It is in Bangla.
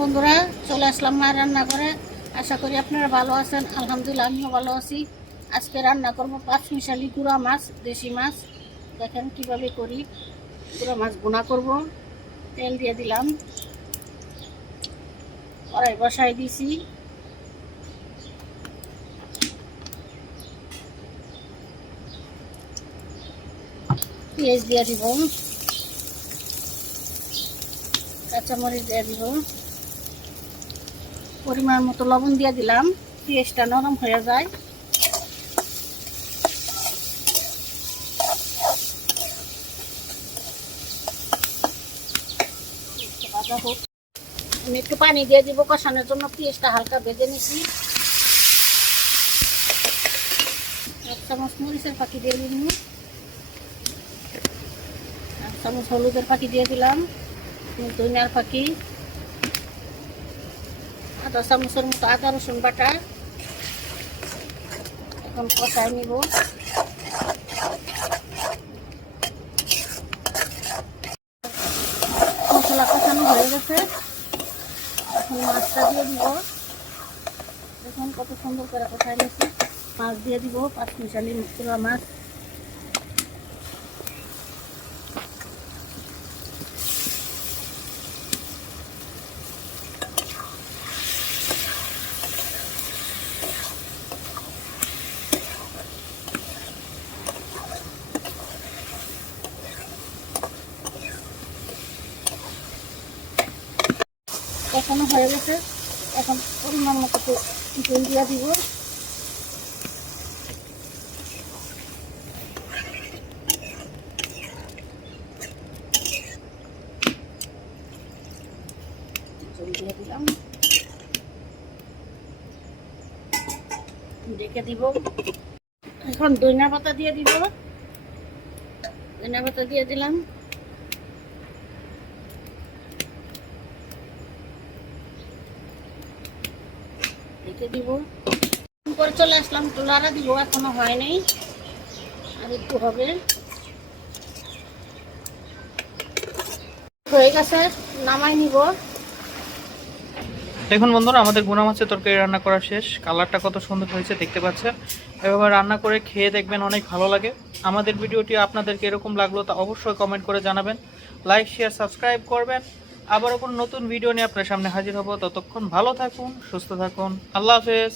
বন্ধুরা, চলে আসলাম মায়ের রান্না করে। আশা করি আপনারা ভালো আছেন। আলহামদুলিল্লাহ, আমিও ভালো আছি। আজকে রান্না করব পাঁচমিশালি গুঁড়া মাছ, দেশি মাছ। দেখেন কিভাবে করি। গুঁড়া মাছ ভুনা করব। তেল দিয়ে দিলাম, কড়াই বসাই দিছি। পেঁয়াজ দিয়ে দিব, কাঁচামরিচ দিয়ে দিব, পরিমাণ মতো লবণ দিয়ে দিলাম। পেঁয়াজটা নরম হয়ে যায়। ভাজা হোক। আমি একটু পানি দিয়ে দিব কষানোর জন্য। পেঁয়াজটা হালকা ভেজে নিছি। 1 চামচ মরিচের পাখি দিয়ে দিলাম, 1 চামচ হলুদের পাখি দিয়ে দিলাম, ধনিয়ার পাখি, 1/2 চামচের মতো আদা রসুন বাটা। এখন কষাই নিব। মশলা কষানো হয়ে গেছে। এখন মাছটা দিয়ে দিব। দেখুন কত সুন্দর করে কষাই নিয়েছি। মাছ দিয়ে দিব, পাঁচমিশালি গুঁড়া মাছ। এখনো হয়ে গেছে। এখন পরিমাণ মতো তেল দিয়ে দিব। দিয়ে দিলাম, ঢেকে দিব। এখন ধনিয়া পাতা দিয়ে দিব। ধনিয়া পাতা দিয়ে দিলাম। ঢেকে দিব। পরে চলে আসলাম, একটু লাড়া দিব। এখনো হয় নাই, আর একটু হবে। হয়ে গেছে, নামাই নিব। দেখুন বন্ধুরা, আমাদের গুনা মাছের তরকারি রান্না করা শেষ। কালারটা কত সুন্দর হয়েছে দেখতে পাচ্ছেন। এভাবে রান্না করে খেয়ে দেখবেন, অনেক ভালো লাগে। আমাদের ভিডিওটি আপনাদেরকে এরকম লাগলো তা অবশ্যই কমেন্ট করে জানাবেন। লাইক, শেয়ার, সাবস্ক্রাইব করবেন। আবারও কোনো নতুন ভিডিও নিয়ে আপনার সামনে হাজির হব। ততক্ষণ ভালো থাকুন, সুস্থ থাকুন। আল্লাহ হাফেজ।